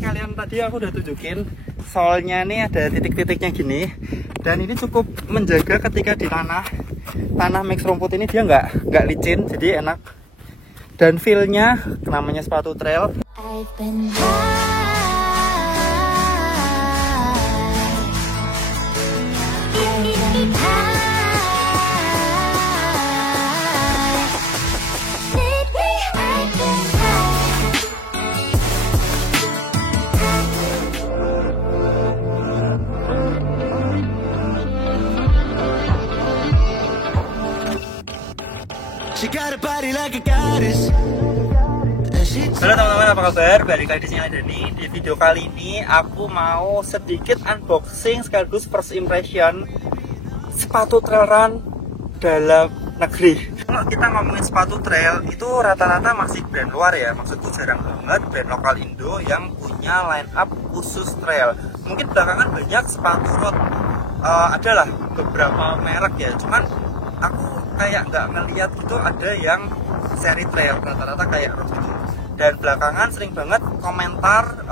kalian tadi aku udah tunjukin soalnya nih ada titik-titiknya gini, dan ini cukup menjaga ketika di tanah mix rumput ini dia nggak licin, jadi enak. Dan feelnya namanya sepatu trail. Halo teman-teman, apa kabar? Balik lagi di sini Dani. Di video kali ini aku mau sedikit unboxing sekaligus first impression sepatu trail run dalam negeri. Kalau kita ngomongin sepatu trail itu rata-rata masih brand luar ya, maksudku jarang banget brand lokal Indo yang punya line up khusus trail. Mungkin belakangan banyak sepatu road, adalah beberapa merek ya, cuman aku kayak nggak ngeliat itu ada yang seri trail, rata-rata kayak road gitu. Dan belakangan sering banget komentar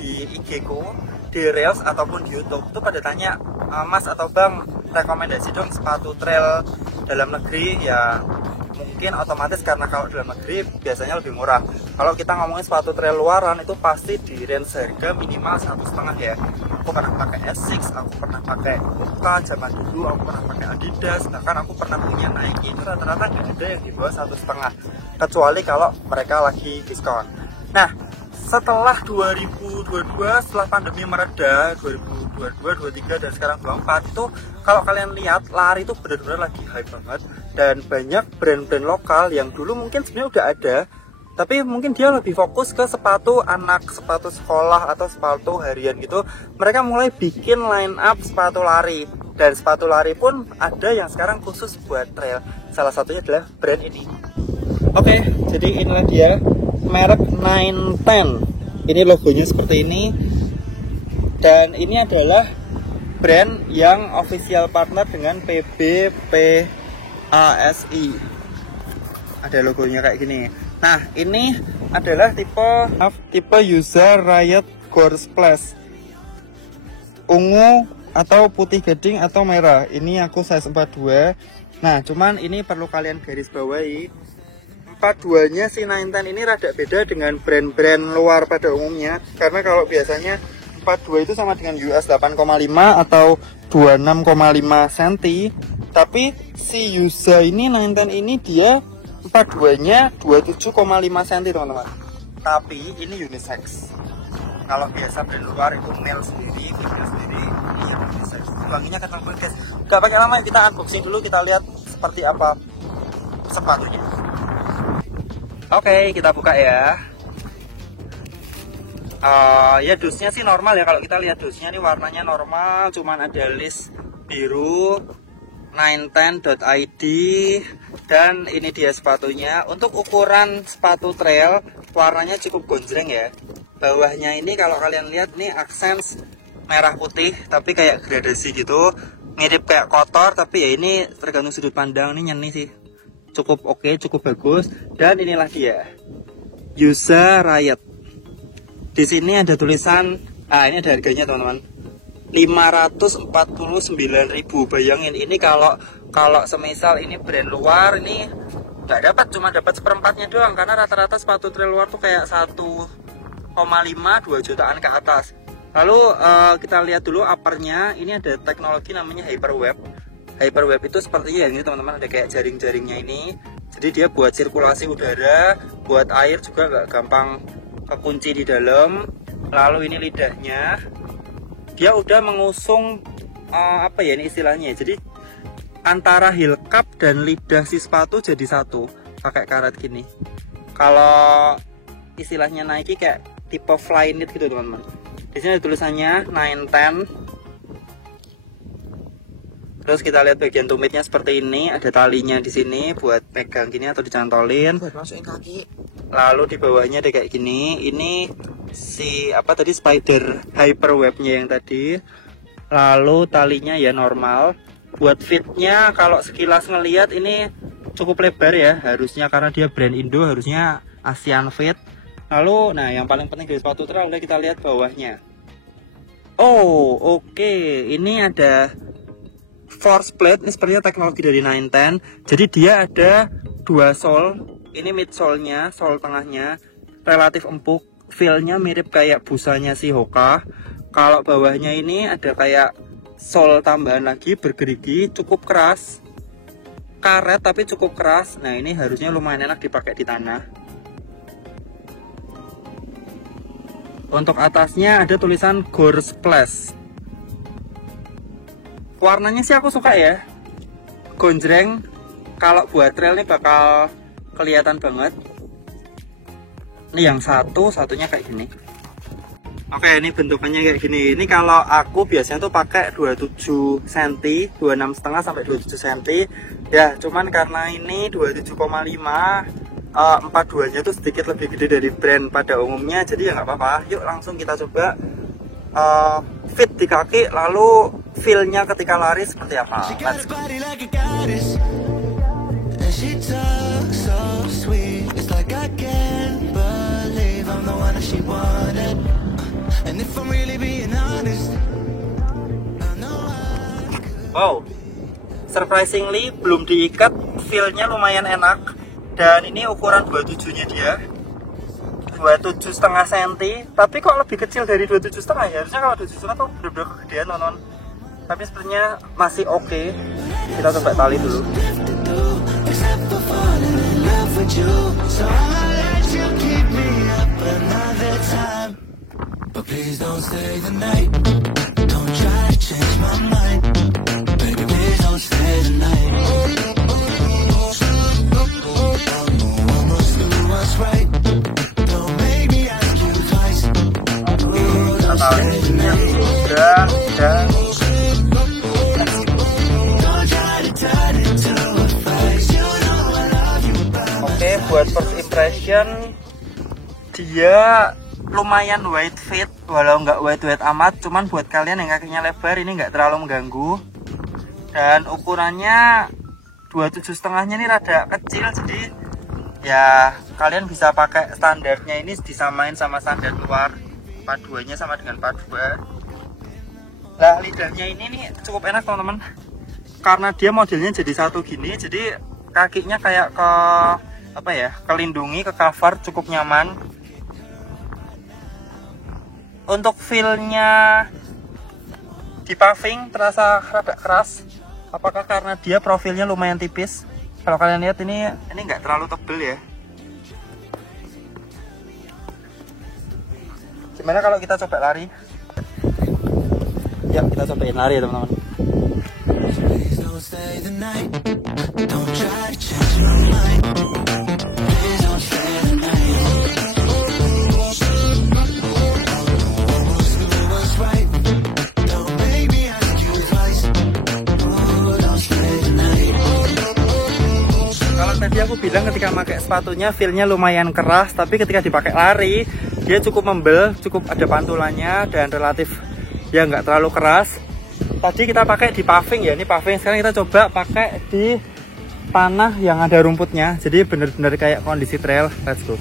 di IG ku, di Reels ataupun di YouTube itu pada tanya, Mas atau Bang, rekomendasi dong sepatu trail dalam negeri. Ya mungkin otomatis karena kalau dalam negeri biasanya lebih murah. Kalau kita ngomongin sepatu trail luaran itu pasti di range harga minimal 1,5 ya. Aku pernah pakai Essex, aku pernah pakai Hoka zaman dulu, aku pernah pakai Adidas, bahkan aku pernah punya Nike. Itu rata-rata nggak ada yang di bawah 1,5, kecuali kalau mereka lagi diskon. Nah, setelah 2022, setelah pandemi mereda, 2022, 2023 dan sekarang 2024 itu kalau kalian lihat lari itu benar-benar lagi hype banget, dan banyak brand-brand lokal yang dulu mungkin sebenarnya udah ada, tapi mungkin dia lebih fokus ke sepatu anak, sepatu sekolah atau sepatu harian gitu. Mereka mulai bikin line up sepatu lari, dan sepatu lari pun ada yang sekarang khusus buat trail. Salah satunya adalah brand ini. Oke, jadi inilah dia merek 910. Ini logonya seperti ini, dan ini adalah brand yang official partner dengan PBPASI. Ada logonya kayak gini. Nah, ini adalah tipe user Riot Gore Splash, ungu atau putih gading atau merah. Ini aku size 42. Nah, cuman ini perlu kalian garis bawahi, 42-nya si 910 ini rada beda dengan brand-brand luar pada umumnya. Karena kalau biasanya 42 itu sama dengan US 8,5 atau 26,5 cm. Tapi si Yuza ini 910 ini dia 42-nya 27,5 cm teman-teman. Tapi ini unisex. Kalau biasa brand luar itu male sendiri, female sendiri, ini yang unisex. Wanginya kental banget guys. Gak pakai lama, kita unboxing dulu, kita lihat seperti apa sepatunya. Oke, kita buka ya. Ya dusnya sih normal ya. Kalau kita lihat dusnya nih warnanya normal, cuman ada list biru 910.id, dan ini dia sepatunya. Untuk ukuran sepatu trail warnanya cukup gonjreng ya. Bawahnya ini kalau kalian lihat nih aksen merah putih tapi kayak gradasi gitu, mirip kayak kotor, tapi ya ini tergantung sudut pandang. Ini nyeni sih, cukup oke, cukup bagus. Dan inilah dia Yuza Riot. Di sini ada tulisan, ini ada harganya teman-teman, 549.000. Bayangin ini kalau semisal ini brand luar ini nggak dapat, cuma dapat seperempatnya doang, karena rata-rata sepatu trail luar tuh kayak 1,5-2 jutaan ke atas. Lalu kita lihat dulu uppernya. Ini ada teknologi namanya Hyperweb. Hyperweb itu seperti ini teman-teman, ada kayak jaring-jaringnya ini. Jadi dia buat sirkulasi udara, buat air juga nggak gampang kekunci di dalam. Lalu ini lidahnya, dia udah mengusung apa ya ini istilahnya. Jadi antara heel cup dan lidah si sepatu jadi satu, pakai karet gini. Kalau istilahnya Nike kayak tipe Flyknit gitu teman-teman. Di sini ada tulisannya 910. Terus kita lihat bagian tumitnya seperti ini, ada talinya di sini buat pegang gini atau dicantolin. Buat masukin kaki. Lalu di bawahnya ada kayak gini. Ini si apa tadi, spider hyperwebnya yang tadi. Lalu talinya ya normal. Buat fitnya kalau sekilas ngelihat ini cukup lebar ya, harusnya karena dia brand Indo harusnya Asian Fit. Lalu, nah yang paling penting dari sepatu trail, kita lihat bawahnya. Oh, oke. Ini ada force plate, ini sepertinya teknologi dari 910. Jadi dia ada dua sole. Ini midsole-nya, sole tengahnya relatif empuk, feel-nya mirip kayak busanya si Hoka. Kalau bawahnya ini ada kayak sole tambahan lagi, bergerigi, cukup keras. Karet tapi cukup keras. Nah, ini harusnya lumayan enak dipakai di tanah. Untuk atasnya ada tulisan Gore Splash. Warnanya sih aku suka ya, gonjreng. Kalau buat trail ini bakal kelihatan banget. Ini yang satunya kayak gini. Oke, ini bentukannya kayak gini. Ini kalau aku biasanya tuh pakai 27 cm, 26,5 sampai 27 cm. Ya, cuman karena ini 27,5, 42-nya tuh sedikit lebih gede dari brand pada umumnya, jadi ya nggak apa-apa. Yuk langsung kita coba fit di kaki, lalu feel-nya ketika lari seperti apa. Let's go. Wow, surprisingly belum diikat, feel-nya lumayan enak. Dan ini ukuran 27-nya dia 27,5 cm, tapi kok lebih kecil dari 27,5 ya? Harusnya kalau 27,5 tuh bener-bener kegedean teman-teman. Tapi sepertinya masih oke. Kita coba tali dulu. Oke, buat first impression dia lumayan wide fit, walau nggak wide amat, cuman buat kalian yang kakinya lebar ini nggak terlalu mengganggu. Dan ukurannya 27,5-nya ini rada kecil, jadi ya kalian bisa pakai standarnya ini disamain sama standar luar. 42-nya sama dengan 42. Lah lidahnya ini nih cukup enak teman-teman, karena dia modelnya jadi satu gini, jadi kakinya kayak ke apa ya, kelindungi, ke cover, cukup nyaman. Untuk feel-nya di paving terasa rada keras. Apakah karena dia profilnya lumayan tipis? Kalau kalian lihat ini nggak terlalu tebel ya. Gimana kalau kita coba lari? Ya, kita cobain lari ya teman-teman. Tadi aku bilang ketika pakai sepatunya feel-nya lumayan keras, tapi ketika dipakai lari dia cukup membel, cukup ada pantulannya dan relatif ya nggak terlalu keras. Tadi kita pakai di paving ya, ini paving. Sekarang kita coba pakai di tanah yang ada rumputnya, jadi bener-bener kayak kondisi trail. Let's go.